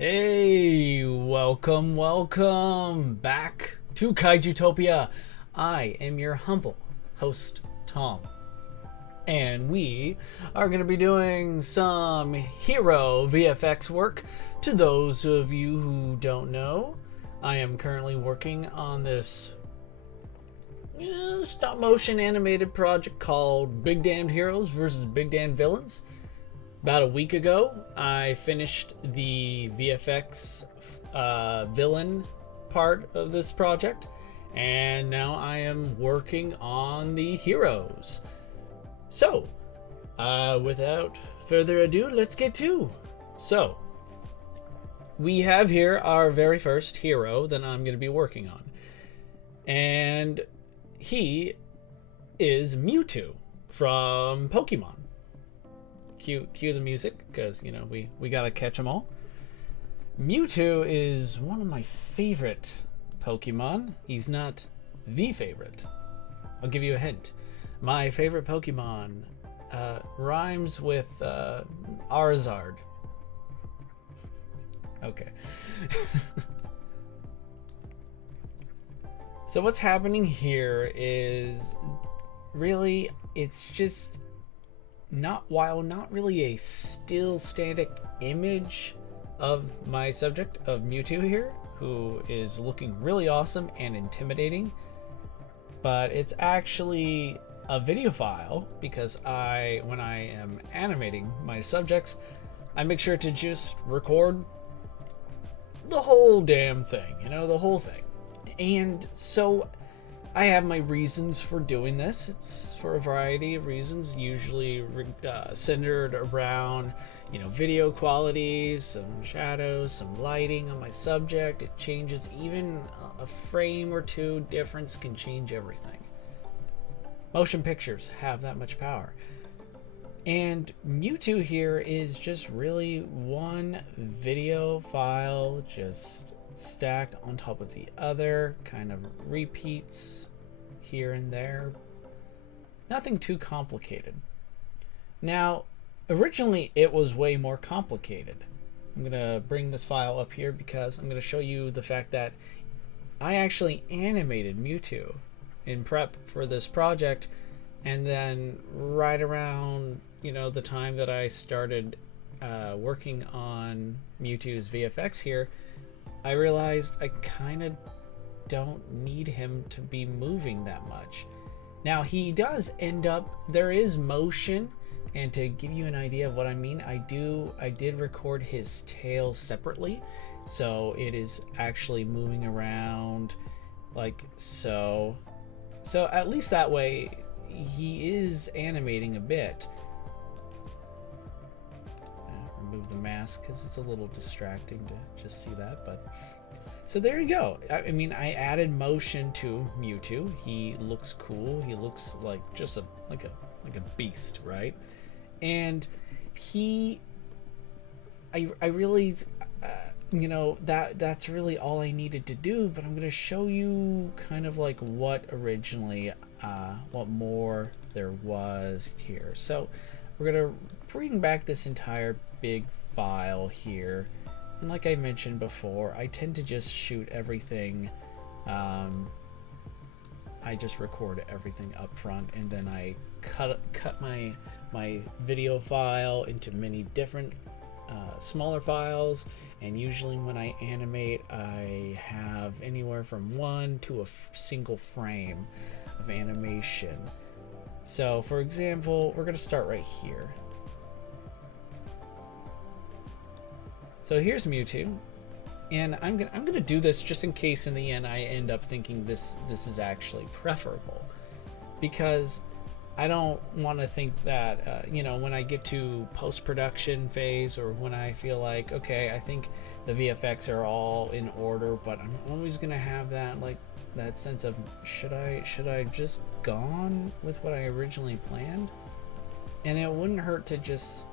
Hey, welcome back to Kaijutopia. I am your humble host, Tom. And we are going to be doing some hero VFX work. To those of you who don't know, I am currently working on this stop motion animated project called Big Damned Heroes versus Big Damned Villains. About a week ago, I finished the VFX villain part of this project, and now I am working on the heroes. So, without further ado, let's get to. So, we have here our very first hero that I'm going to be working on, and he is Mewtwo from Pokemon. Cue the music, because you know we gotta catch them all. Mewtwo is one of my favorite Pokemon. He's not the favorite. I'll give you a hint. My favorite Pokemon rhymes with Arzard. Okay. So what's happening here is really it's just not really a still static image of my subject of Mewtwo here, who is looking really awesome and intimidating, but it's actually a video file, because when I am animating my subjects, I make sure to just record the whole damn thing, the whole thing. And so I have my reasons for doing this. It's for a variety of reasons, usually centered around, video quality, some shadows, some lighting on my subject. It changes, even a frame or two difference can change everything. Motion pictures have that much power. And Mewtwo here is just really one video file, just stacked on top of the other, kind of repeats here and there. Nothing too complicated. Now, originally it was way more complicated. I'm gonna bring this file up here because I'm gonna show you the fact that I actually animated Mewtwo in prep for this project, and then right around the time that I started working on Mewtwo's VFX here, I realized I kind of don't need him to be moving that much. Now he does end up, there is motion, and to give you an idea of what I mean, I did record his tail separately, so it is actually moving around like so. So at least that way he is animating a bit. Remove the mask because it's a little distracting to just see that, but so there you go. I mean, I added motion to Mewtwo. He looks cool. He looks like just like a beast, right? And I really that's really all I needed to do, but I'm going to show you kind of like what originally what more there was here. So we're going to bring back this entire big file here, and like I mentioned before, I tend to just shoot everything, I just record everything up front, and then I cut my video file into many different smaller files, and usually when I animate I have anywhere from 1 to a single frame of animation. So for example, we're going to start right here. So here's Mewtwo, and I'm gonna do this just in case in the end I end up thinking this is actually preferable, because I don't want to think that when I get to post-production phase, or when I feel like, okay, I think the VFX are all in order, but I'm always gonna have that sense of should I just gone with what I originally planned? And it wouldn't hurt to just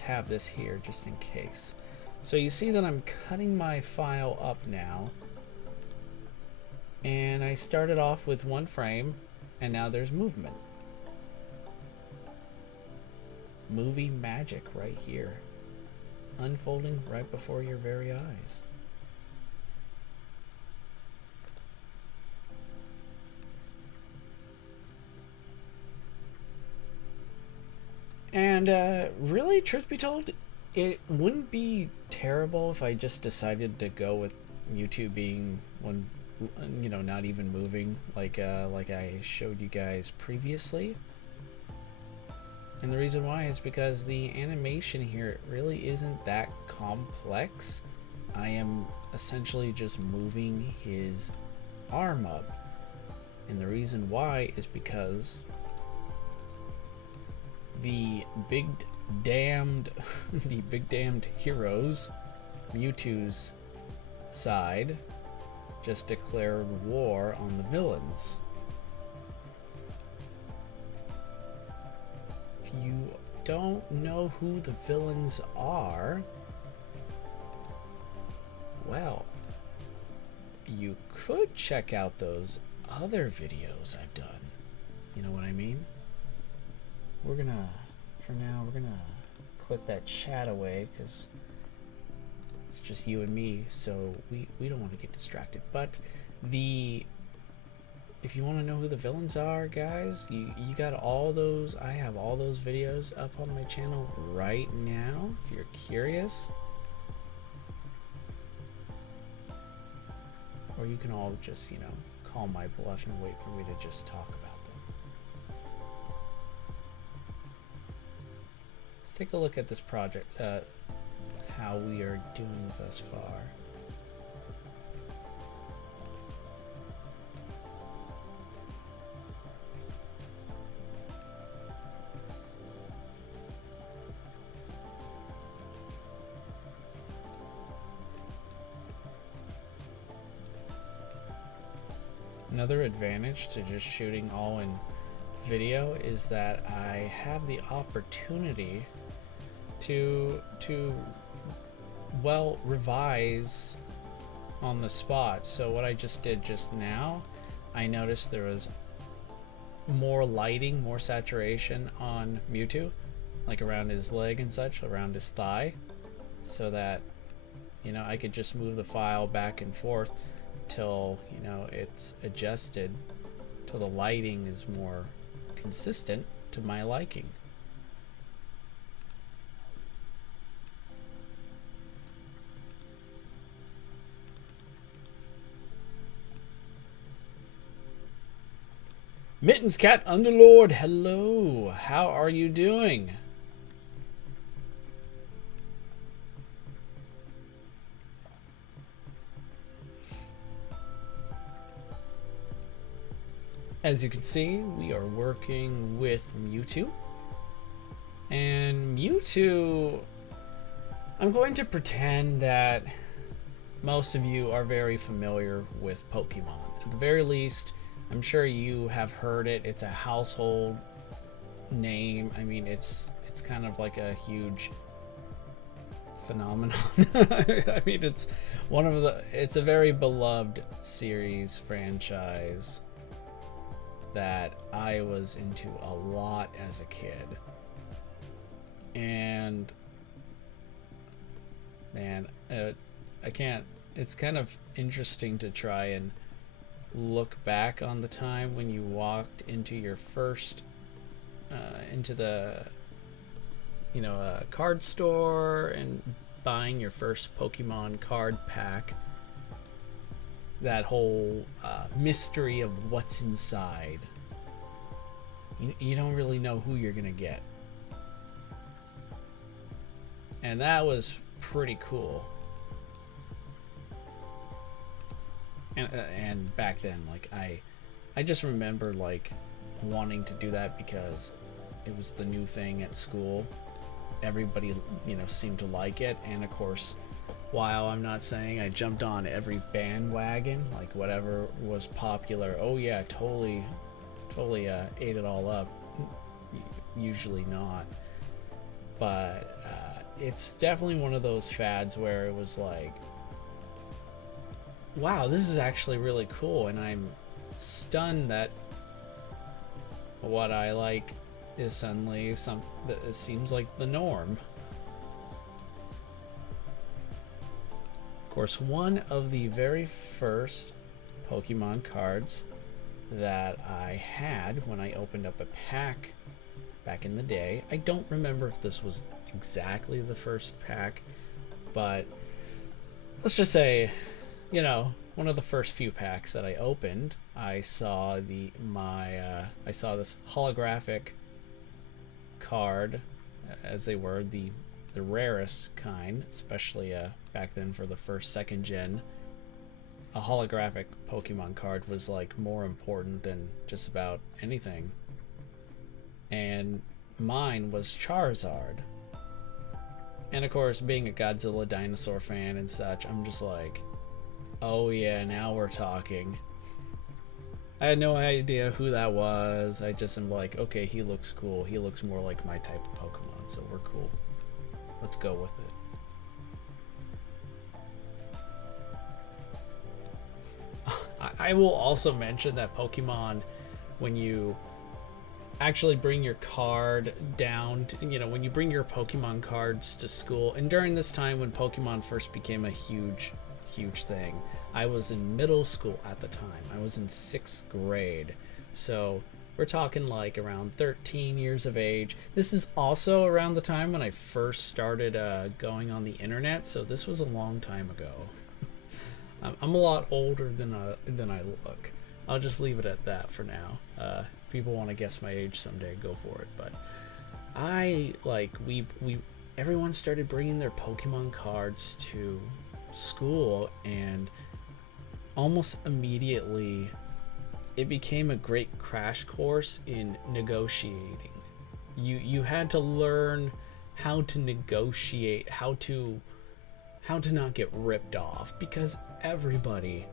have this here just in case. So you see that I'm cutting my file up now, and I started off with 1 frame, and now there's movement. Movie magic right here. unfolding right before your very eyes. And really, truth be told, it wouldn't be terrible if I just decided to go with Mewtwo being one, you know, not even moving like I showed you guys previously. And the reason why is because the animation here really isn't that complex. I am essentially just moving his arm up. And the reason why is because the big damned heroes, Mewtwo's side, just declared war on the villains. If you don't know who the villains are, well, you could check out those other videos I've done. You know what I mean? We're gonna, for now, we're gonna click that chat away because it's just you and me, so we don't want to get distracted. But if you want to know who the villains are, guys, you got all those. I have all those videos up on my channel right now if you're curious. Or you can all just, you know, call my bluff and wait for me to just talk about them. Let's take a look at this project, how we are doing thus far. Another advantage to just shooting all in video is that I have the opportunity to well revise on the spot. So what I just did just now, I noticed there was more lighting, more saturation on Mewtwo, like around his leg and such, around his thigh, so that, you know, I could just move the file back and forth till, you know, it's adjusted till the lighting is more consistent to my liking. Mittens Cat Underlord, hello. How are you doing? As you can see, we are working with Mewtwo. And Mewtwo, I'm going to pretend that most of you are very familiar with Pokemon. At the very least, I'm sure you have heard it. It's a household name. I mean, it's kind of like a huge phenomenon. I mean, it's a very beloved series franchise that I was into a lot as a kid. And man, it's kind of interesting to try and look back on the time when you walked into your first into the, you know, card store and buying your first Pokemon card pack. That whole mystery of what's inside. You don't really know who you're gonna get, and that was pretty cool. And back then, like, I just remember like wanting to do that because it was the new thing at school. Everybody, you know, seemed to like it, and of course, while I'm not saying I jumped on every bandwagon, like whatever was popular, oh yeah, totally ate it all up. Usually not, but it's definitely one of those fads where it was like, wow, this is actually really cool, and I'm stunned that what I like is suddenly it seems like the norm. Of course, one of the very first Pokemon cards that I had when I opened up a pack back in the day. I don't remember if this was exactly the first pack, but let's just say, you know, one of the first few packs that I opened, I saw I saw this holographic card, as they were the rarest kind, especially back then for the first second gen. A holographic Pokemon card was like more important than just about anything. And mine was Charizard. And of course, being a Godzilla dinosaur fan and such, I'm just like, oh yeah, now we're talking. I had no idea who that was. I just am like, okay, he looks cool. He looks more like my type of Pokemon, so we're cool. Let's go with it. I will also mention that Pokemon, when you actually bring your card down to, you know, when you bring your Pokemon cards to school, and during this time when Pokemon first became a huge thing, I was in middle school at the time. I was in 6th grade, so we're talking like around 13 years of age. This is also around the time when I first started going on the internet, so this was a long time ago. I'm a lot older than I look. I'll just leave it at that for now. If people want to guess my age someday, go for it. But everyone started bringing their Pokemon cards to school, and almost immediately it became a great crash course in negotiating. You had to learn how to negotiate, how to not get ripped off, because everybody,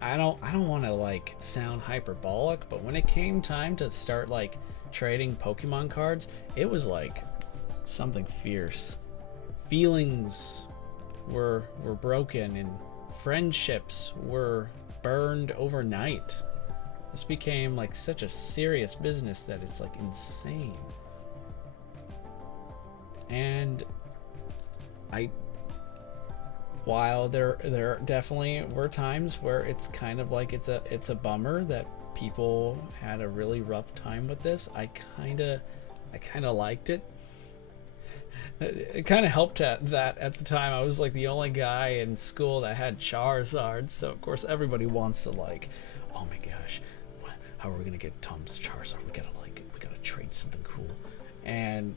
I don't want to like sound hyperbolic, but when it came time to start like trading Pokemon cards, it was like something fierce. Feelings were broken and friendships were burned overnight. This became like such a serious business that it's like insane. And while there definitely were times where it's kind of like it's a bummer that people had a really rough time with this, I kind of liked it. It kind of helped that at the time I was like the only guy in school that had Charizard, so of course everybody wants to like, oh my gosh, how are we gonna get Tom's Charizard? We gotta trade something cool. And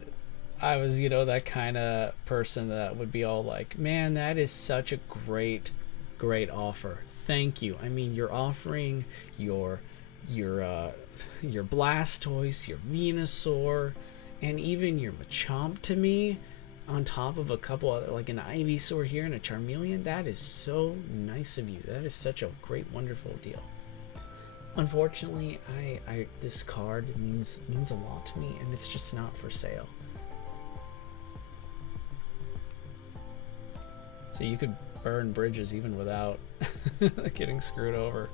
I was, you know, that kind of person that would be all like, man, that is such a great offer. Thank you. I mean, you're offering your Blastoise, your Venusaur, and even your Machamp to me, on top of a couple other, like an Ivysaur here and a Charmeleon. That is so nice of you. That is such a great, wonderful deal. Unfortunately, this card means a lot to me, and it's just not for sale. So you could burn bridges even without getting screwed over.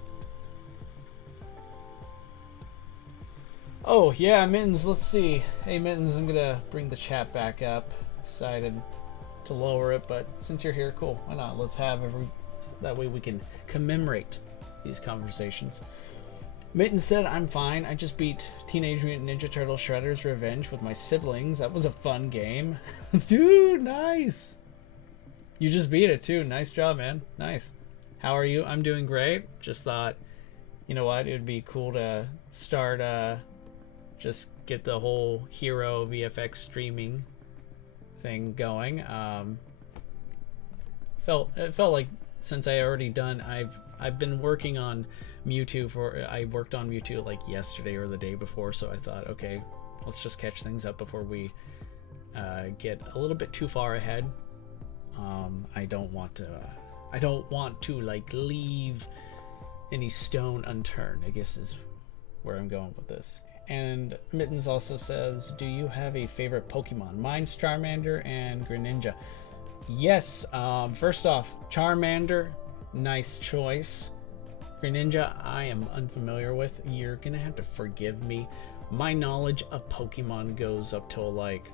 Oh yeah, Mittens, let's see. Hey Mittens, I'm gonna bring the chat back up. Decided to lower it, but since you're here, cool, why not? Let's have that way we can commemorate these conversations. Mitten said, I'm fine. I just beat Teenage Mutant Ninja Turtle Shredder's Revenge with my siblings. That was a fun game. Dude, nice. You just beat it too. Nice job, man. Nice. How are you? I'm doing great. Just thought, you know what? It would be cool to start, just get the whole hero VFX streaming thing going. It felt like since I already done, I've been working on Mewtwo I worked on Mewtwo like yesterday or the day before, so I thought, okay, let's just catch things up before we get a little bit too far ahead. I don't want to like leave any stone unturned, I guess is where I'm going with this. And Mittens also says, do you have a favorite Pokemon? Mine's Charmander and Greninja. Yes, first off, Charmander, nice choice. Greninja, I am unfamiliar with. You're gonna have to forgive me. My knowledge of Pokemon goes up till like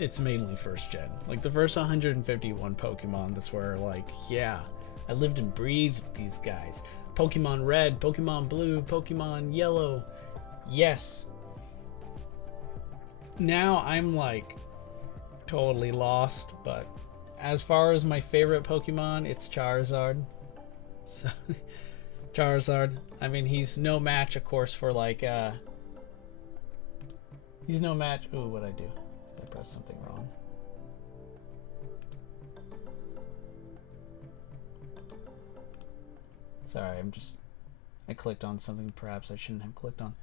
it's mainly first gen. Like the first 151 Pokemon, that's where like, yeah, I lived and breathed these guys. Pokemon Red, Pokemon Blue, Pokemon Yellow. Yes. Now I'm like totally lost, but as far as my favorite Pokemon, it's Charizard. So Charizard, I mean, he's no match, of course, for like he's no match. Ooh, what'd I do? I pressed something wrong. Sorry, I clicked on something perhaps I shouldn't have clicked on.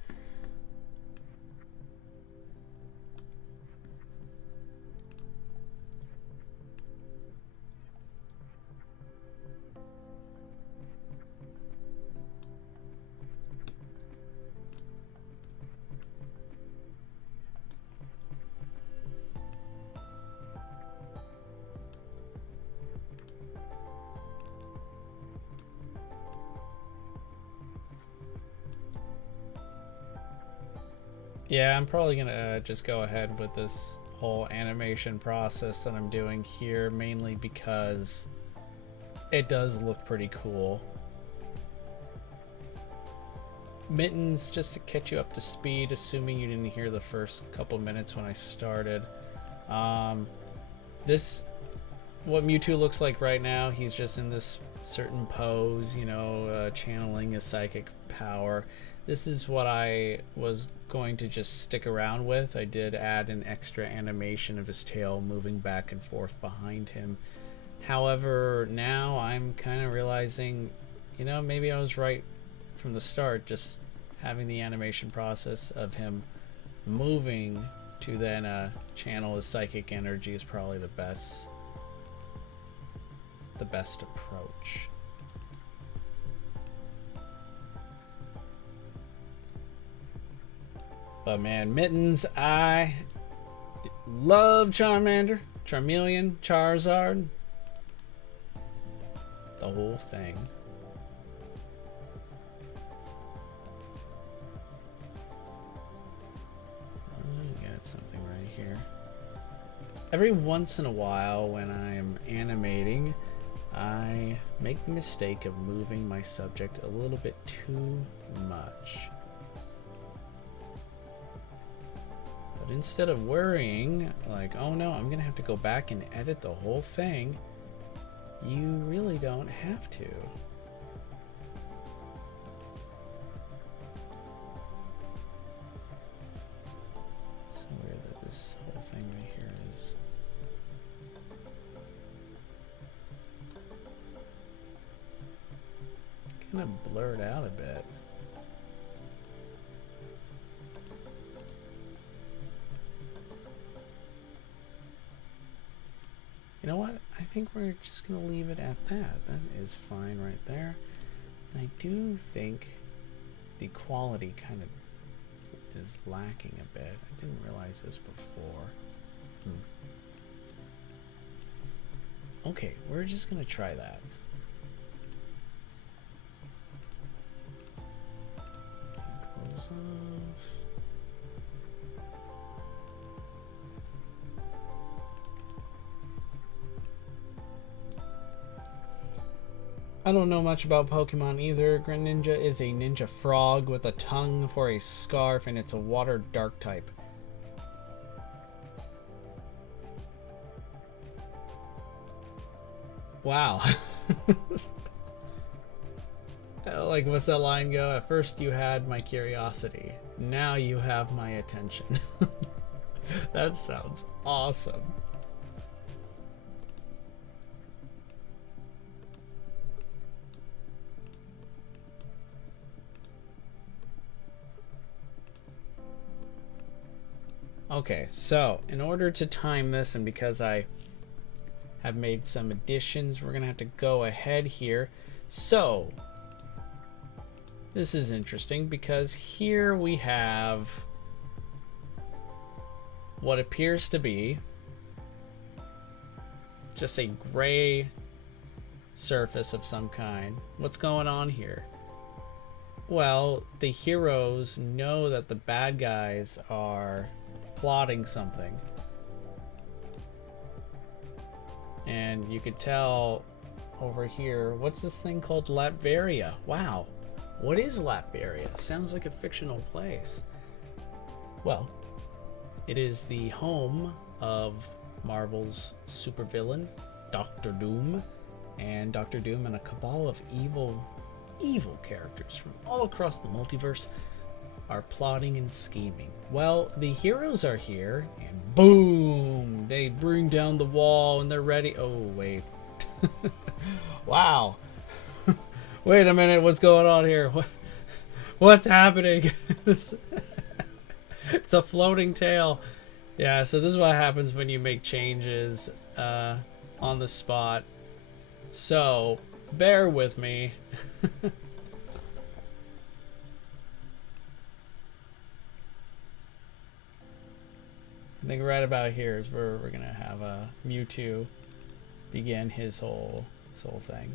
Yeah, I'm probably gonna just go ahead with this whole animation process that I'm doing here, mainly because it does look pretty cool. Mittens, just to catch you up to speed, assuming you didn't hear the first couple minutes when I started. What Mewtwo looks like right now, he's just in this certain pose, you know, channeling his psychic power. This is what I was going to just stick around with. I did add an extra animation of his tail moving back and forth behind him. However, now I'm kind of realizing, you know, maybe I was right from the start. Just having the animation process of him moving to then channel his psychic energy is probably the best approach. But man, Mittens, I love Charmander, Charmeleon, Charizard, the whole thing. I got something right here. Every once in a while when I'm animating, I make the mistake of moving my subject a little bit too much. But instead of worrying, like, oh no, I'm gonna have to go back and edit the whole thing, you really don't have to. So weird that this whole thing right here is kind of blurred out a bit. You know what? I think we're just going to leave it at that. That is fine right there. And I do think the quality kind of is lacking a bit. I didn't realize this before. Okay, we're just going to try that. Close off. I don't know much about Pokemon either. Greninja is a ninja frog with a tongue for a scarf, and it's a water dark type. Wow. Like, what's that line go? At first you had my curiosity. Now you have my attention. That sounds awesome. Okay, so in order to time this, and because I have made some additions, we're gonna have to go ahead here. So this is interesting because here we have what appears to be just a gray surface of some kind. What's going on here? Well, the heroes know that the bad guys are plotting something. And you could tell over here, what's this thing called? Latveria. Wow. What is Latveria? Sounds like a fictional place. Well, it is the home of Marvel's supervillain, Doctor Doom. And Doctor Doom and a cabal of evil characters from all across the multiverse are plotting and scheming. Well, the heroes are here, and boom! They bring down the wall and they're ready. Oh, wait. Wow. Wait a minute, what's going on here? What's happening? It's a floating tail. Yeah, so this is what happens when you make changes on the spot. So, bear with me. I think right about here is where we're gonna have Mewtwo begin his whole thing.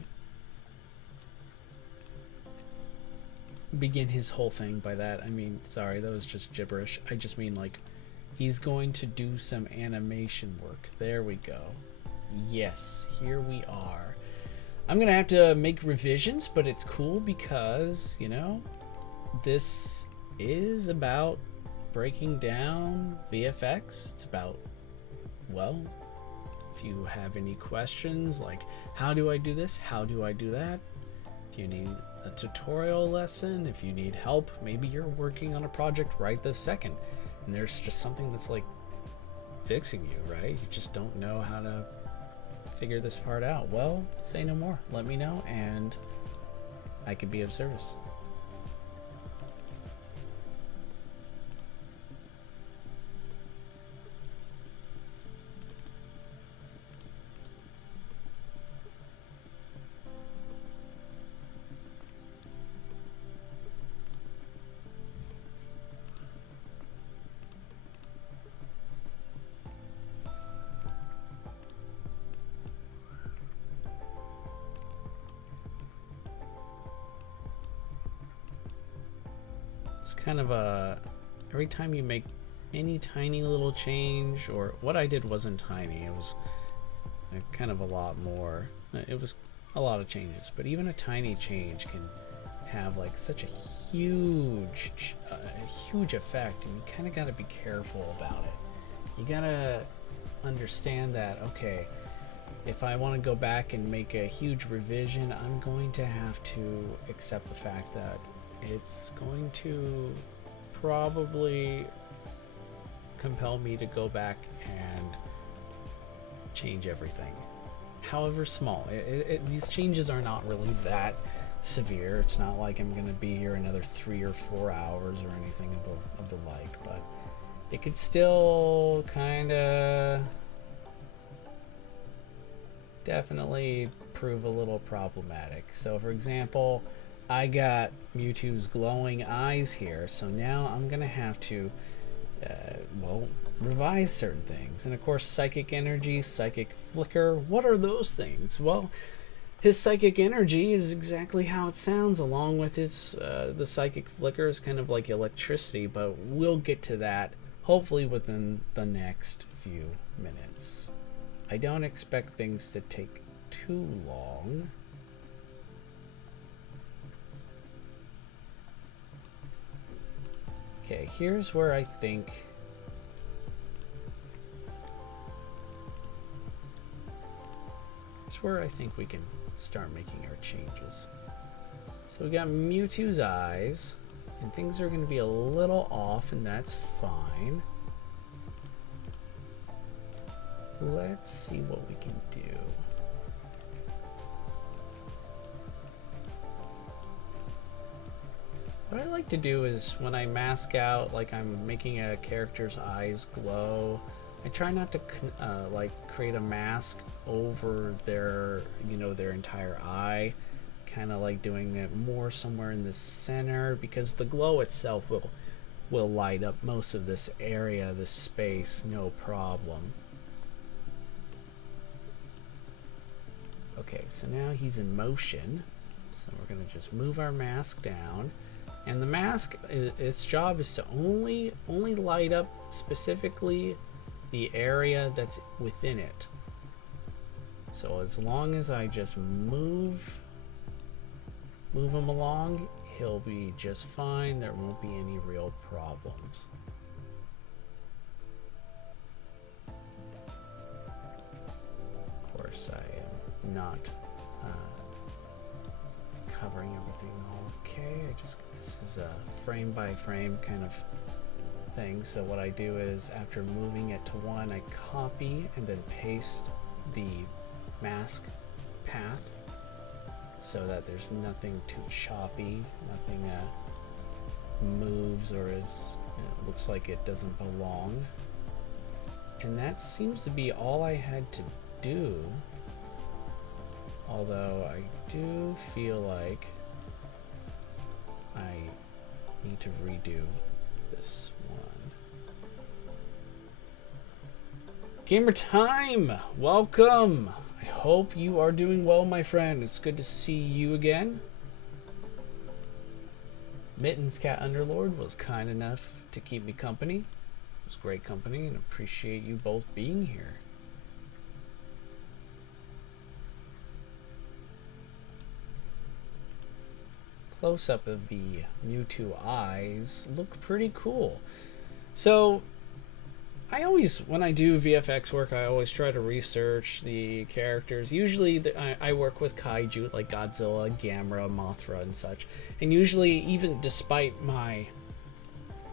Begin his whole thing. By that I mean, sorry, that was just gibberish. I just mean like he's going to do some animation work. There we go. Yes, here we are. I'm gonna have to make revisions, but it's cool because, you know, this is about breaking down VFX. It's about, well, if you have any questions like how do I do this, how do I do that, if you need a tutorial lesson, if you need help, maybe you're working on a project right this second and there's just something that's like fixing you, right? You just don't know how to figure this part out. Well, say no more. Let me know and I could be of service. It's kind of a, every time you make any tiny little change, or what I did wasn't tiny, it was kind of a lot more. It was a lot of changes, but even a tiny change can have like such a huge effect, and you kind of got to be careful about it. You gotta understand that, okay, if I want to go back and make a huge revision, I'm going to have to accept the fact that it's going to probably compel me to go back and change everything, however small. These changes are not really that severe. It's not like I'm going to be here another 3 or 4 hours or anything of the like, but it could still kind of definitely prove a little problematic. So for example, I got Mewtwo's glowing eyes here, so now I'm gonna have to well, revise certain things. And of course, psychic energy, psychic flicker, what are those things? Well, his psychic energy is exactly how it sounds, along with his the psychic flicker is kind of like electricity, but we'll get to that hopefully within the next few minutes. I don't expect things to take too long. Okay, here's where I think we can start making our changes. So we got Mewtwo's eyes, and things are going to be a little off, and that's fine. Let's see what we can do. What I like to do is when I mask out, like I'm making a character's eyes glow, I try not to like create a mask over their, you know, their entire eye. Kind of like doing it more somewhere in the center, because the glow itself will light up most of this area, this space, no problem. Okay, so now he's in motion, so we're gonna just move our mask down. And the mask, its job is to only light up specifically the area that's within it. So as long as I just move him along, he'll be just fine. There won't be any real problems. Of course, I am not covering everything okay. This is a frame by frame kind of thing. So what I do is, after moving it to 1, I copy and then paste the mask path so that there's nothing too choppy, nothing moves or is, looks like it doesn't belong. And that seems to be all I had to do, although I do feel like I need to redo this one. Gamer time! Welcome! I hope you are doing well, my friend. It's good to see you again. Mittens Cat Underlord was kind enough to keep me company. It was great company, and appreciate you both being here. Close-up of the Mewtwo eyes look pretty cool. So I always, when I do VFX work, I always try to research the characters. Usually I work with kaiju like Godzilla, Gamera, Mothra, and such. And usually, even despite my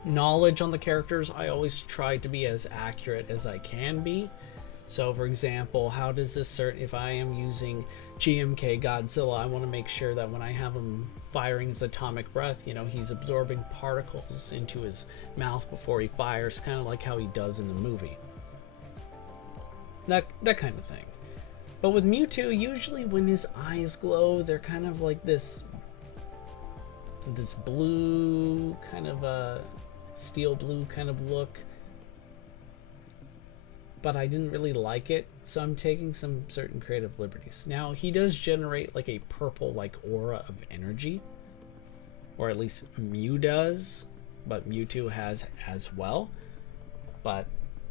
knowledge on the characters, I always try to be as accurate as I can be. So for example, how does this if I am using GMK Godzilla, I want to make sure that when I have him firing his atomic breath, he's absorbing particles into his mouth before he fires, kind of like how he does in the movie. That kind of thing. But with Mewtwo, usually when his eyes glow, they're kind of like this blue, kind of a steel blue kind of look. But I didn't really like it, so I'm taking some certain creative liberties. Now, he does generate like a purple-like aura of energy, or at least Mew does, but Mewtwo has as well. But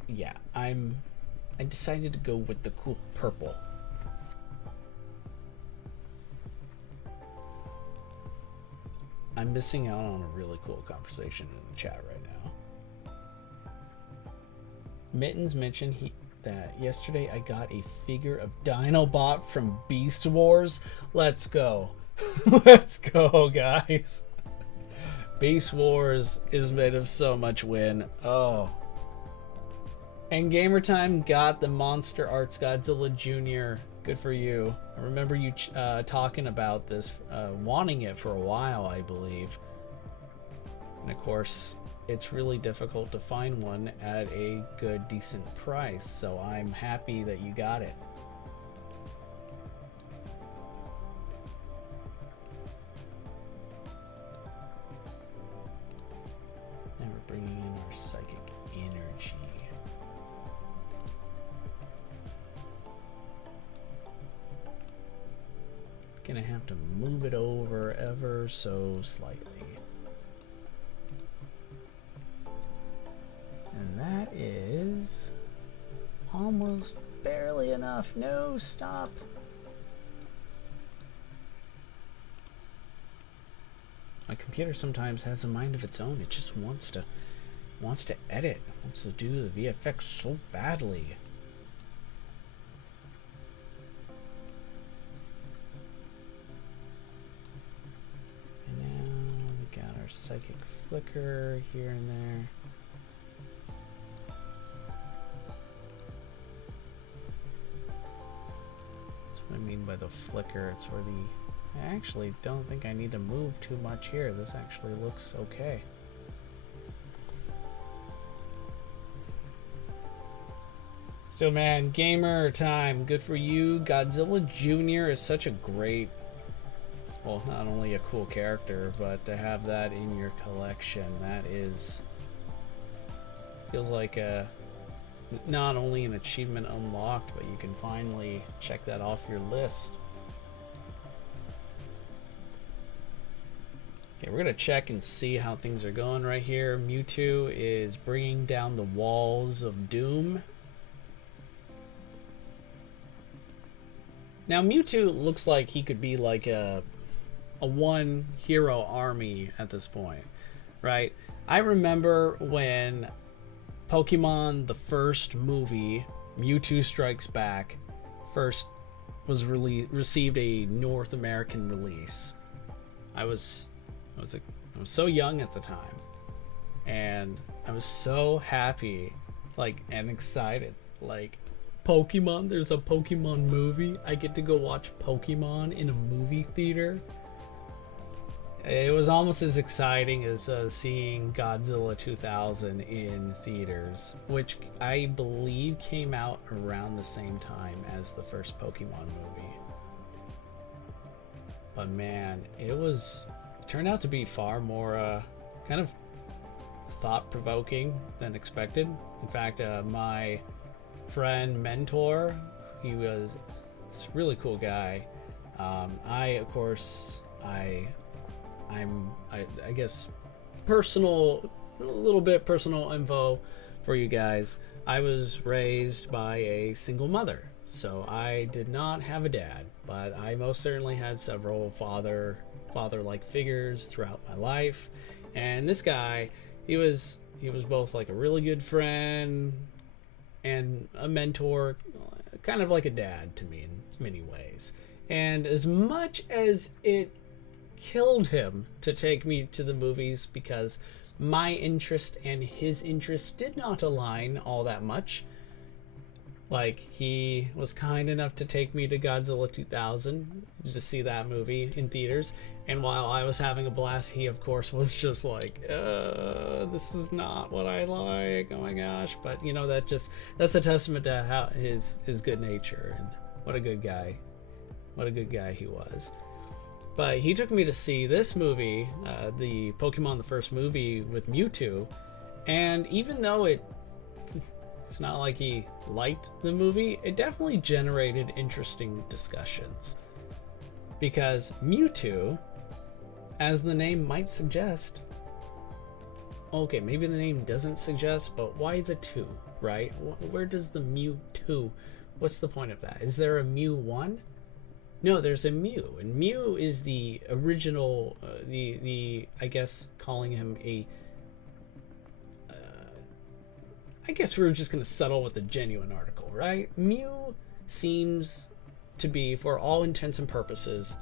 yeah, I decided to go with the cool purple. I'm missing out on a really cool conversation in the chat right now. Mittens mentioned that yesterday I got a figure of Dinobot from Beast Wars. Let's go. Let's go, guys. Beast Wars is made of so much win. Oh. And Gamer Time got the Monster Arts Godzilla Jr. Good for you. I remember you talking about this, wanting it for a while, I believe. And of course, it's really difficult to find one at a good, decent price, so I'm happy that you got it. And we're bringing in our psychic energy. Gonna have to move it over ever so slightly. And that is almost barely enough. No, stop. My computer sometimes has a mind of its own. It just wants to edit, wants to do the VFX so badly. And now we got our psychic flicker here and there. What I mean by the flicker, it's where I actually don't think I need to move too much here. This actually looks okay. So man, gamer time, good for you. Godzilla Jr. is such a great, well, not only a cool character, but to have that in your collection, that feels like not only an achievement unlocked, but you can finally check that off your list. Okay, we're gonna check and see how things are going right here. Mewtwo is bringing down the walls of doom. Now Mewtwo looks like he could be like a one hero army at this point, right? I remember when Pokemon the first movie, Mewtwo Strikes Back, first was received a North American release. I was so young at the time, and I was so happy, like, and excited, like, Pokemon, there's a Pokemon movie. I get to go watch Pokemon in a movie theater. It was almost as exciting as seeing Godzilla 2000 in theaters, which I believe came out around the same time as the first Pokemon movie. But man, it turned out to be far more kind of thought-provoking than expected. In fact, my friend, mentor, he was this really cool guy. I guess a little bit personal info for you guys. I was raised by a single mother, so I did not have a dad, but I most certainly had several father-like figures throughout my life. And this guy, he was both like a really good friend and a mentor, kind of like a dad to me in many ways. And as much as it killed him to take me to the movies because my interest and his interest did not align all that much, like, he was kind enough to take me to Godzilla 2000 to see that movie in theaters, and while I was having a blast, he of course was just like, this is not what I like, oh my gosh. But you know, that's a testament to how his good nature, and what a good guy he was. But he took me to see this movie, the Pokemon the first movie with Mewtwo, and even though it's not like he liked the movie, it definitely generated interesting discussions. Because Mewtwo, as the name might suggest, okay, maybe the name doesn't suggest, but why the two, right? Where does the Mewtwo, what's the point of that? Is there a Mew 1? No, there's a Mew, and Mew is the original, I guess calling him a, I guess we're just going to settle with a genuine article, right? Mew seems to be, for all intents and purposes,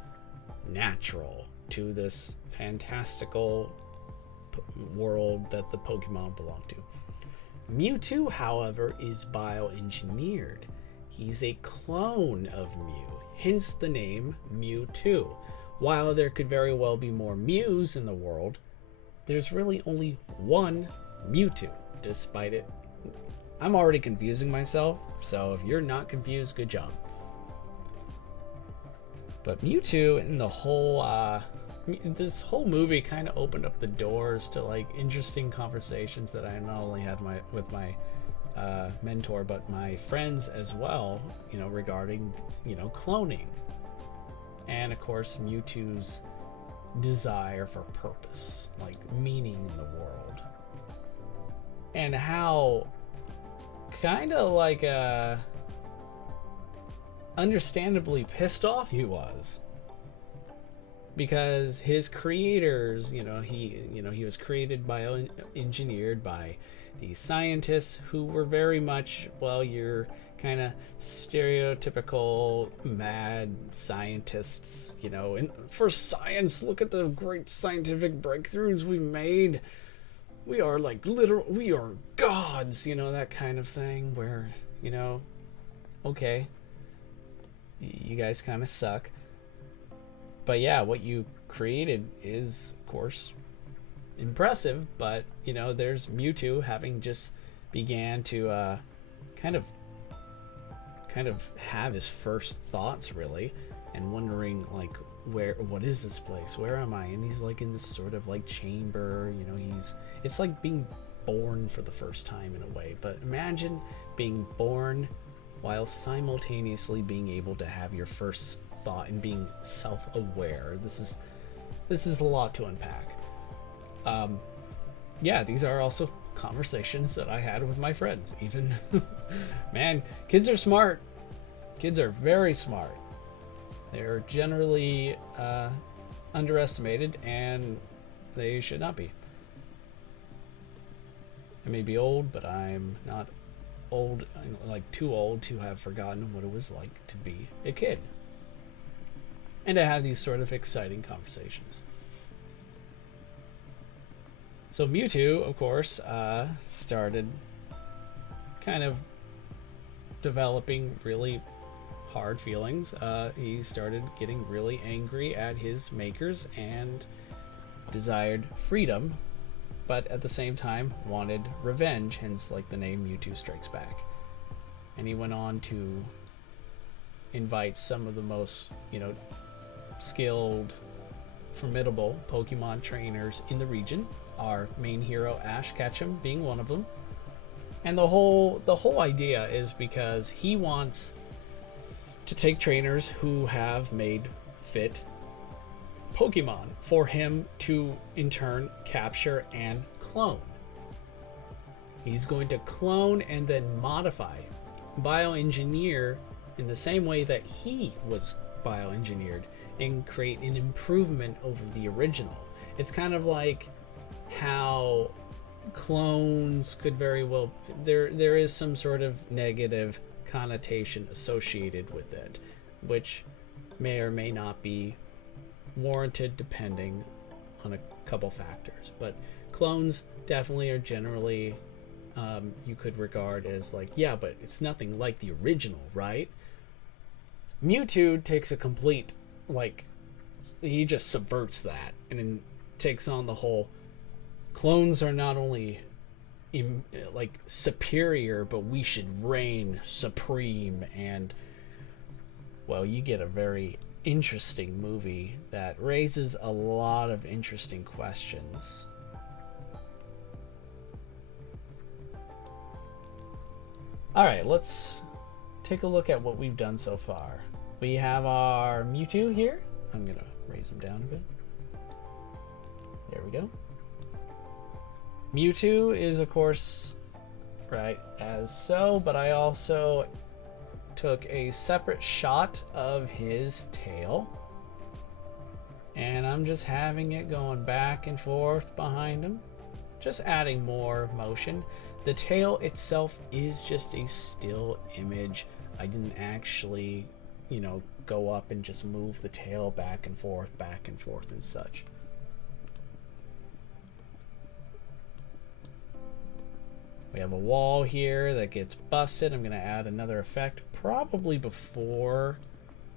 natural to this fantastical world that the Pokemon belong to. Mewtwo, however, is bioengineered. He's a clone of Mew, hence the name Mewtwo. While there could very well be more Mews in the world, there's really only one Mewtwo, despite it. I'm already confusing myself, so if you're not confused, good job. But Mewtwo and the whole, this whole movie kind of opened up the doors to like interesting conversations that I not only had with my mentor, but my friends as well, you know, regarding, you know, cloning. And of course, Mewtwo's desire for purpose, like meaning in the world. And how kind of like understandably pissed off he was, because his creators, he was created engineered by these scientists who were very much, well, your kind of stereotypical mad scientists, you know, and for science, look at the great scientific breakthroughs we made. We are like we are gods, you know, that kind of thing where, you know, okay, you guys kind of suck. But yeah, what you created is, of course, impressive, but, you know, there's Mewtwo having just began to kind of have his first thoughts, really, and wondering, like, what is this place? Where am I? And he's like in this sort of like chamber, you know, it's like being born for the first time in a way. But imagine being born while simultaneously being able to have your first thought and being self-aware. This is a lot to unpack. Yeah, these are also conversations that I had with my friends. Even man, kids are smart. Kids are very smart. They're generally underestimated, and they should not be. I may be old, but I'm not old, like too old to have forgotten what it was like to be a kid and to have these sort of exciting conversations. So Mewtwo, of course, started kind of developing really hard feelings. He started getting really angry at his makers and desired freedom, but at the same time wanted revenge, hence like the name Mewtwo Strikes Back. And he went on to invite some of the most, skilled, formidable Pokemon trainers in the region, our main hero Ash Ketchum being one of them. And the whole idea is because he wants to take trainers who have made fit Pokemon for him to in turn capture and clone. He's going to clone and then modify, bioengineer in the same way that he was bioengineered, and create an improvement over the original. It's kind of like how clones could very well, there is some sort of negative connotation associated with it, which may or may not be warranted depending on a couple factors. But clones definitely are generally you could regard as like, yeah, but it's nothing like the original, right? Mewtwo takes a complete, like, he just subverts that and then takes on the whole clones are not only like superior, but we should reign supreme. And well, you get a very interesting movie that raises a lot of interesting questions. All right, let's take a look at what we've done so far. We have our Mewtwo here. I'm gonna raise him down a bit. There we go. Mewtwo is, of course, right as so, but I also took a separate shot of his tail, and I'm just having it going back and forth behind him, just adding more motion. The tail itself is just a still image. I didn't actually, go up and just move the tail back and forth and such. We have a wall here that gets busted. I'm going to add another effect probably before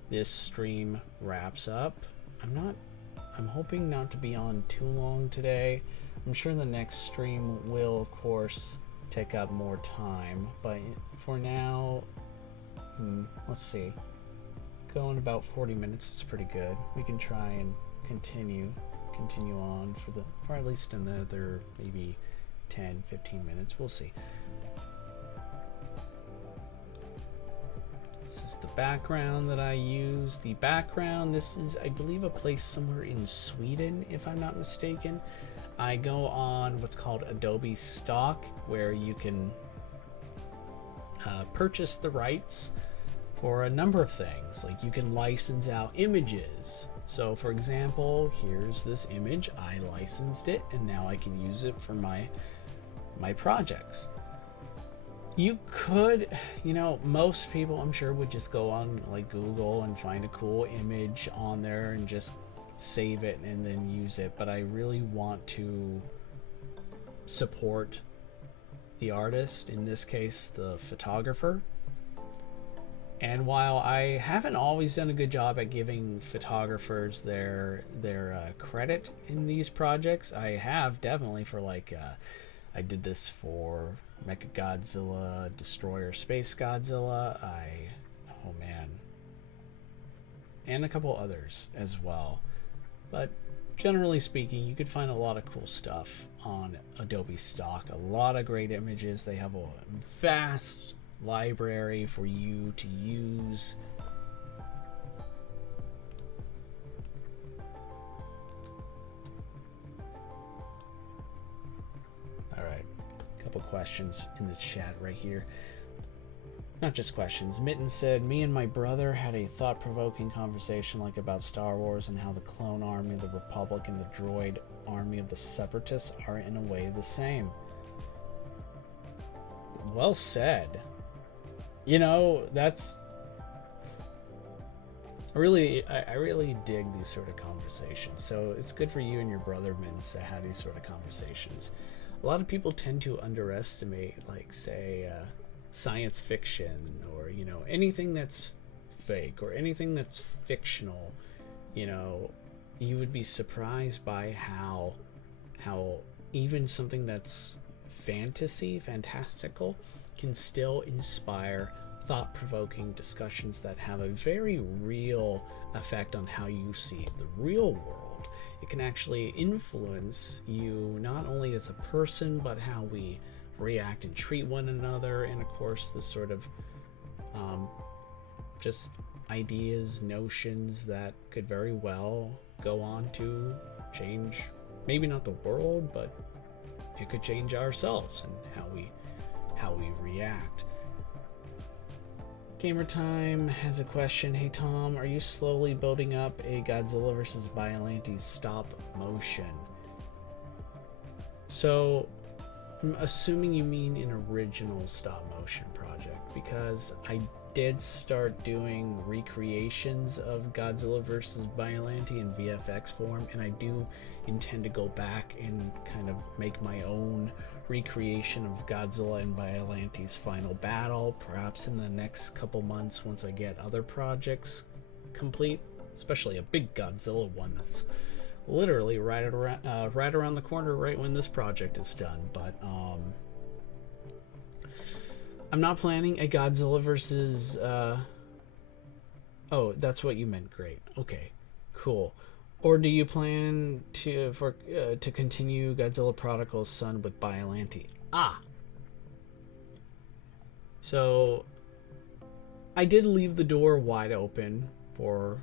this stream wraps up. I'm hoping not to be on too long today. I'm sure the next stream will, of course, take up more time, but for now, let's see. Going about 40 minutes is pretty good. We can try and continue on for at least another maybe 10-15 minutes. We'll see. This is the background that I use. The background, this is, I believe, a place somewhere in Sweden, if I'm not mistaken. I go on what's called Adobe Stock, where you can purchase the rights for a number of things. Like you can license out images. So for example, here's this image. I licensed it, and now I can use it for my projects. You could, most people I'm sure would just go on like Google and find a cool image on there and just save it and then use it. But I really want to support the artist, in this case the photographer. And while I haven't always done a good job at giving photographers their credit in these projects, I have definitely for like I did this for Mechagodzilla, Destroyer Space Godzilla, oh man, and a couple others as well. But generally speaking, you could find a lot of cool stuff on Adobe Stock. A lot of great images. They have a vast library for you to use. All right, a couple questions in the chat right here. not just questions. Mitten said, me and my brother had a thought-provoking conversation like about Star Wars and how the clone army of the Republic and the droid army of the Separatists are in a way the same. Well said. You know, that's... I really dig these sort of conversations. So it's good for you and your brother, Mittens, to have these sort of conversations. A lot of people tend to underestimate, like, say, science fiction, or, you know, anything that's fake or anything that's fictional. You know, you would be surprised by how even something that's fantastical can still inspire thought-provoking discussions that have a very real effect on how you see the real world. It can actually influence you not only as a person, but how we react and treat one another, and of course the sort of just ideas, notions that could very well go on to change, maybe not the world, but it could change ourselves and how we react. Gamer Time has a question. Hey Tom, are you slowly building up a Godzilla vs. Biollante stop motion? So I'm assuming you mean an original stop motion project, because I did start doing recreations of Godzilla vs. Biollante in VFX form, and I do intend to go back and kind of make my own recreation of Godzilla and Biolante's final battle, perhaps in the next couple months once I get other projects complete, especially a big Godzilla one that's literally right around the corner, right when this project is done. But I'm not planning a Godzilla versus oh, that's what you meant. Great. Okay, cool. Or do you plan to continue Godzilla Prodigal Son with Biollante? So I did leave the door wide open for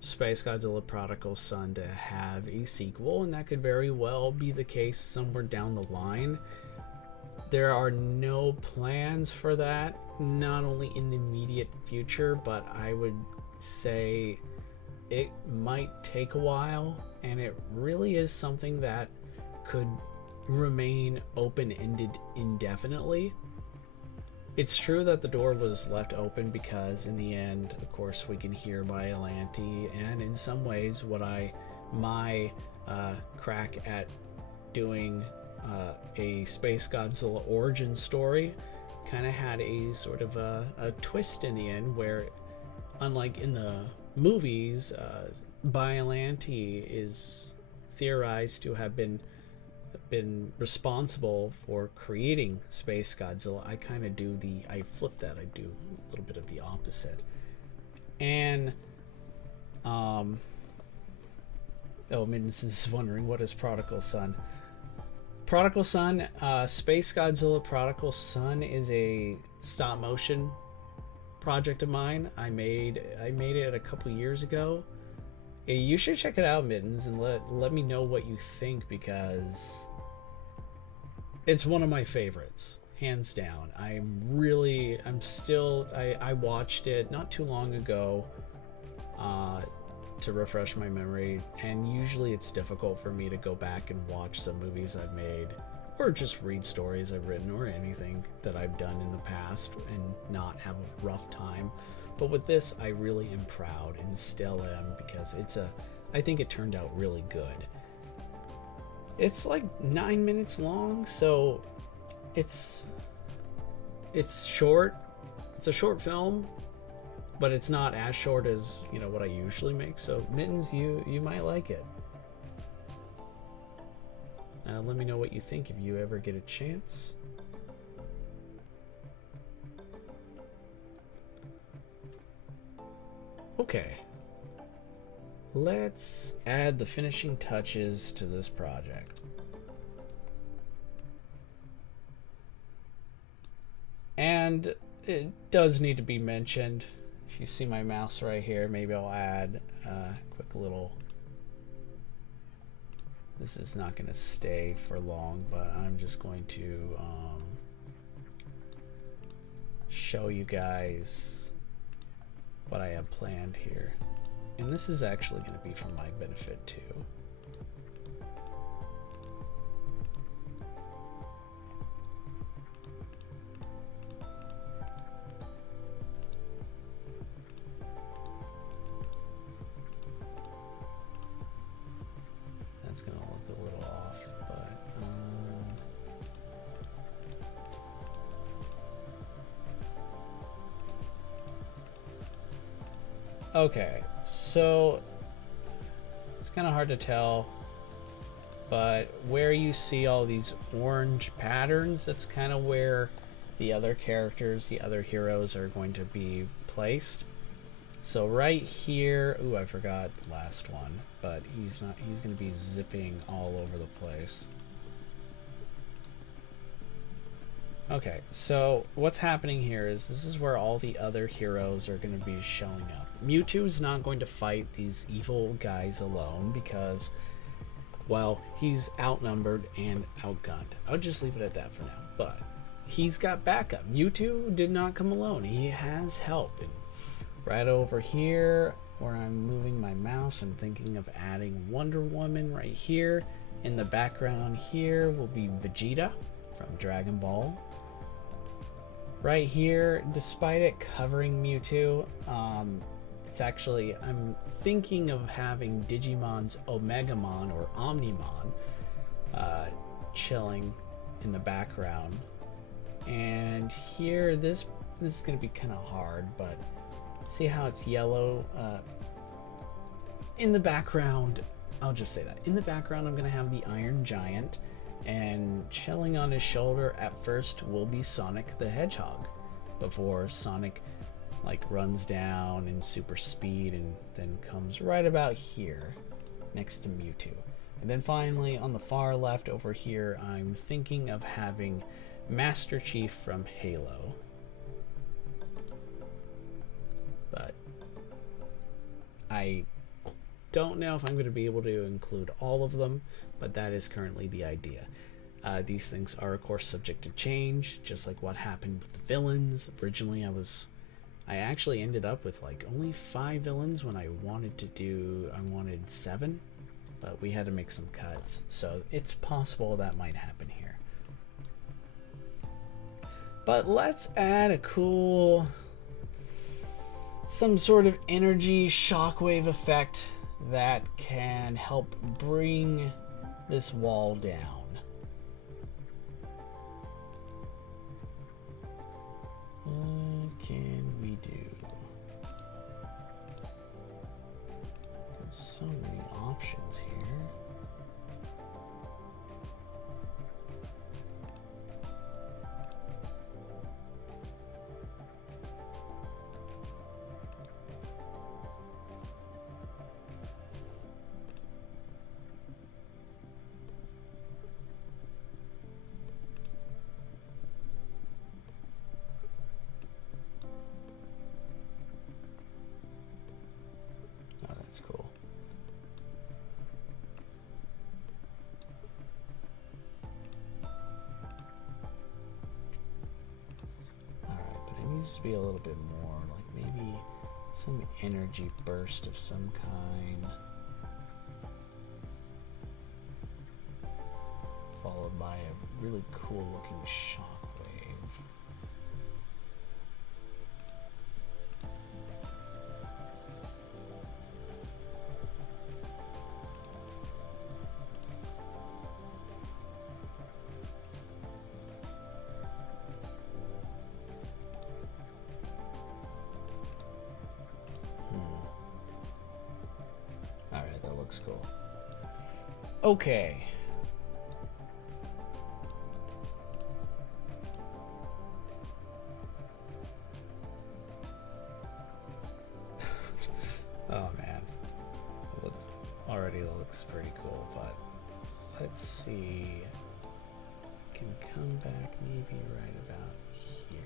Space Godzilla Prodigal Son to have a sequel, and that could very well be the case somewhere down the line. There are no plans for that, not only in the immediate future, but I would say it might take a while, and it really is something that could remain open-ended indefinitely. It's true that the door was left open because in the end, of course, we can hear Biollante, and in some ways my crack at doing a Space Godzilla origin story kind of had a sort of a twist in the end, where unlike in the movies, Biollante is theorized to have been responsible for creating Space Godzilla. I kind of I flip that. I do a little bit of the opposite. And oh, Mittens is wondering, what is Prodigal Son? Prodigal Son, Space Godzilla Prodigal Son is a stop motion project of mine. I made it a couple years ago. You should check it out, Mittens, and let me know what you think, because it's one of my favorites, hands down. I watched it not too long ago to refresh my memory, and usually it's difficult for me to go back and watch some movies I've made, or just read stories I've written, or anything that I've done in the past and not have a rough time. But with this, I really am proud, and still am, because I think it turned out really good. It's like 9 minutes long, so it's short. It's a short film, but it's not as short as, you know, what I usually make. So Mittens, you might like it. Let me know what you think if you ever get a chance. Okay, let's add the finishing touches to this project. And it does need to be mentioned, if you see my mouse right here, maybe I'll add a quick little... This is not going to stay for long, but I'm just going to show you guys what I have planned here. And this is actually going to be for my benefit too. That's going to look a little off, but okay, so it's kind of hard to tell, but where you see all these orange patterns, that's kind of where the other characters, the other heroes are going to be placed. So right here, ooh, I forgot the last one, but he's going to be zipping all over the place. Okay, so what's happening here is this is where all the other heroes are going to be showing up. Mewtwo is not going to fight these evil guys alone because, well, he's outnumbered and outgunned. I'll just leave it at that for now. But he's got backup. Mewtwo did not come alone. He has help. And right over here, where I'm moving my mouse, I'm thinking of adding Wonder Woman right here. In the background here will be Vegeta from Dragon Ball. Right here, despite it covering Mewtwo, it's actually, I'm thinking of having Digimon's Omegamon or Omnimon chilling in the background. And here, this is going to be kind of hard, but see how it's yellow? In the background, I'll just say that. In the background, I'm going to have the Iron Giant, and chilling on his shoulder at first will be Sonic the Hedgehog, before Sonic like runs down in super speed and then comes right about here next to Mewtwo. And then finally on the far left over here, I'm thinking of having Master Chief from Halo. But I don't know if I'm going to be able to include all of them, but that is currently the idea. These things are of course subject to change, just like what happened with the villains. Originally I actually ended up with like only 5 villains when I wanted 7, but we had to make some cuts, so it's possible that might happen here. But let's add a cool, some sort of energy shockwave effect that can help bring this wall down. What can we do? There's so many options here. Oh, that's cool. Alright, but it needs to be a little bit more, like maybe some energy burst of some kind, followed by a really cool looking shockwave. Alright, that looks cool. Okay. Oh man, already looks pretty cool, but let's see. Can come back maybe right about here.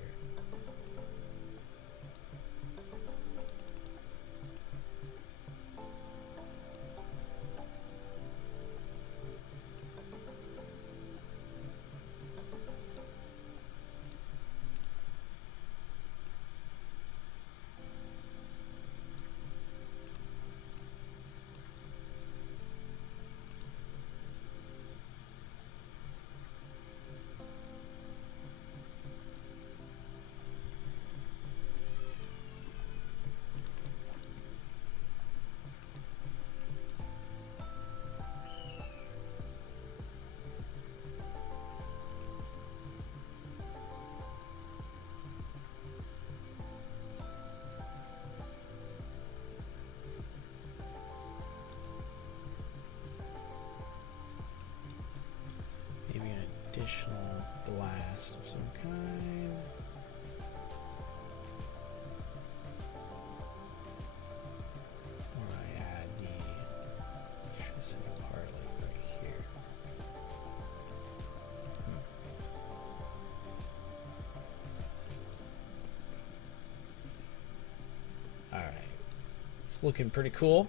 looking pretty cool.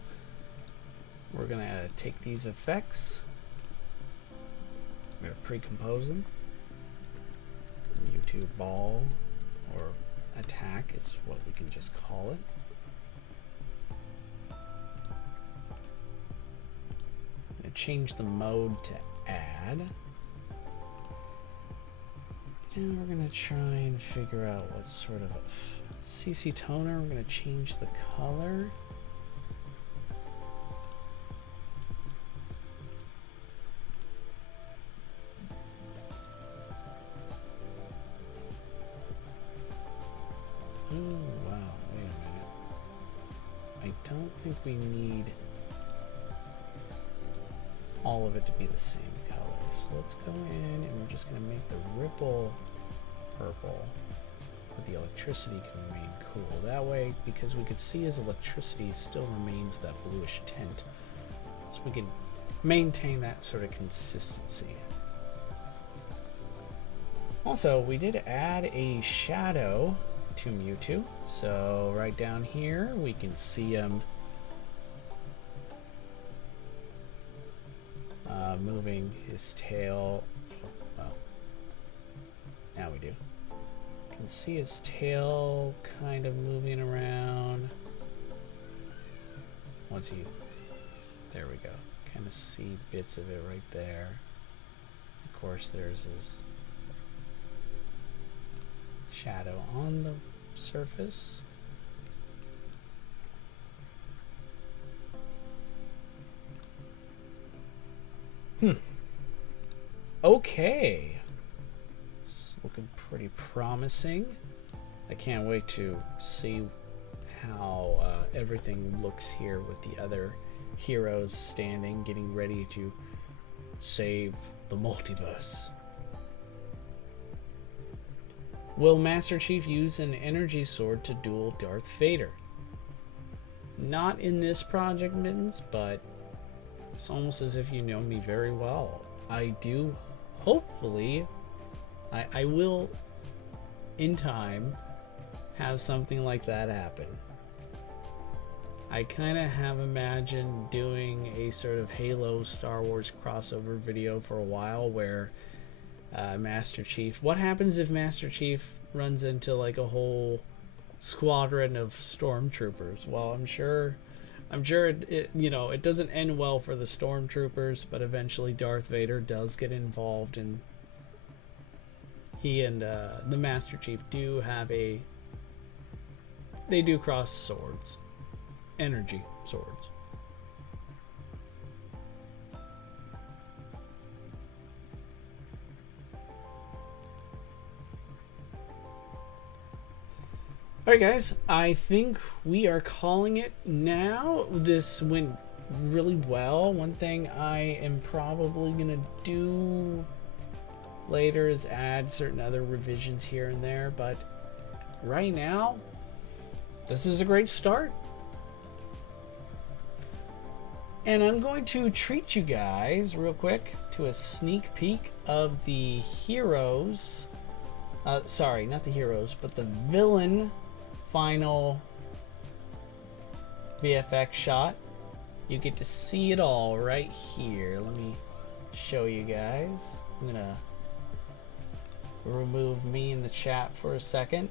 We're gonna take these effects. We're gonna pre-compose them. Mewtwo ball, or attack is what we can just call it. I'm gonna change the mode to add. And we're gonna try and figure out what sort of a CC toner. We're gonna change the color. Oh wow, wait a minute. I don't think we need all of it to be the same color. So let's go in and we're just going to make the ripple purple, but the electricity can remain cool. That way, because we could see as electricity still remains that bluish tint, so we can maintain that sort of consistency. Also, we did add a shadow to Mewtwo, so right down here we can see him moving his tail. Well, now we do. You can see his tail kind of moving around. Once he, there we go. Kind of see bits of it right there. Of course, there's his shadow on the surface. Okay. It's looking pretty promising. I can't wait to see how everything looks here with the other heroes standing, getting ready to save the multiverse. Will Master Chief use an energy sword to duel Darth Vader? Not in this project, Mittens, but it's almost as if you know me very well. I do, hopefully, I will, in time, have something like that happen. I kind of have imagined doing a sort of Halo Star Wars crossover video for a while where Master Chief, what happens if Master Chief runs into like a whole squadron of stormtroopers? Well, I'm sure it you know, it doesn't end well for the stormtroopers, but eventually Darth Vader does get involved, and he and the Master Chief do have they do cross swords, energy swords. Alright guys, I think we are calling it now. This went really well. One thing I am probably going to do later is add certain other revisions here and there, but right now, this is a great start. And I'm going to treat you guys real quick to a sneak peek of the heroes. Sorry, not the heroes, but the villain final VFX shot. You get to see it all right here. Let me show you guys. I'm gonna remove me in the chat for a second.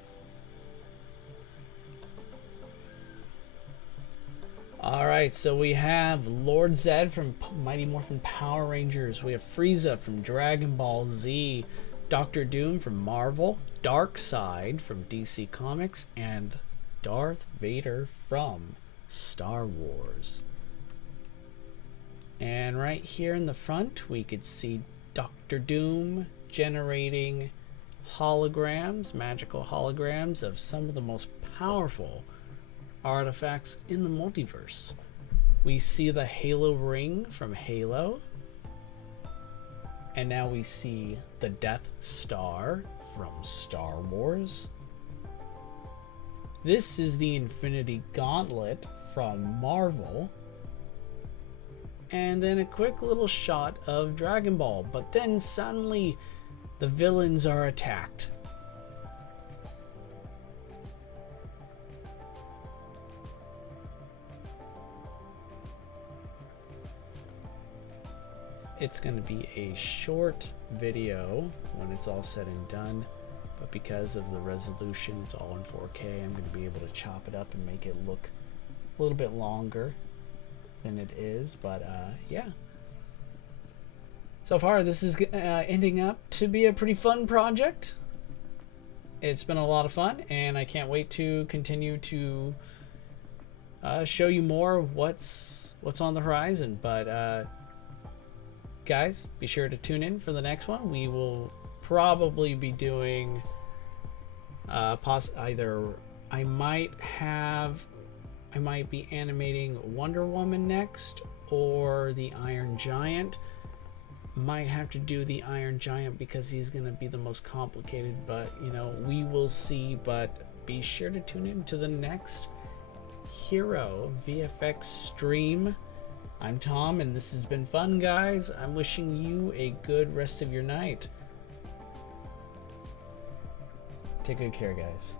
Alright, so we have Lord Zed from Mighty Morphin Power Rangers. We have Frieza from Dragon Ball Z. Doctor Doom from Marvel, Darkseid from DC Comics, and Darth Vader from Star Wars. And right here in the front, we could see Doctor Doom generating holograms, magical holograms of some of the most powerful artifacts in the multiverse. We see the Halo ring from Halo. And now we see the Death Star from Star Wars. This is the Infinity Gauntlet from Marvel. And then a quick little shot of Dragon Ball. But then suddenly the villains are attacked. it's going to be a short video when it's all said and done, but because of the resolution, it's all in 4K, I'm going to be able to chop it up and make it look a little bit longer than it is. But yeah, so far this is ending up to be a pretty fun project. It's been a lot of fun, and I can't wait to continue to show you more what's on the horizon. But guys, be sure to tune in for the next one. We will probably be doing either I might be animating Wonder Woman next, or the Iron Giant. Might have to do the Iron Giant because he's gonna be the most complicated, but you know, we will see. But be sure to tune in to the next Hero VFX stream. I'm Tom, and this has been fun, guys. I'm wishing you a good rest of your night. Take good care, guys.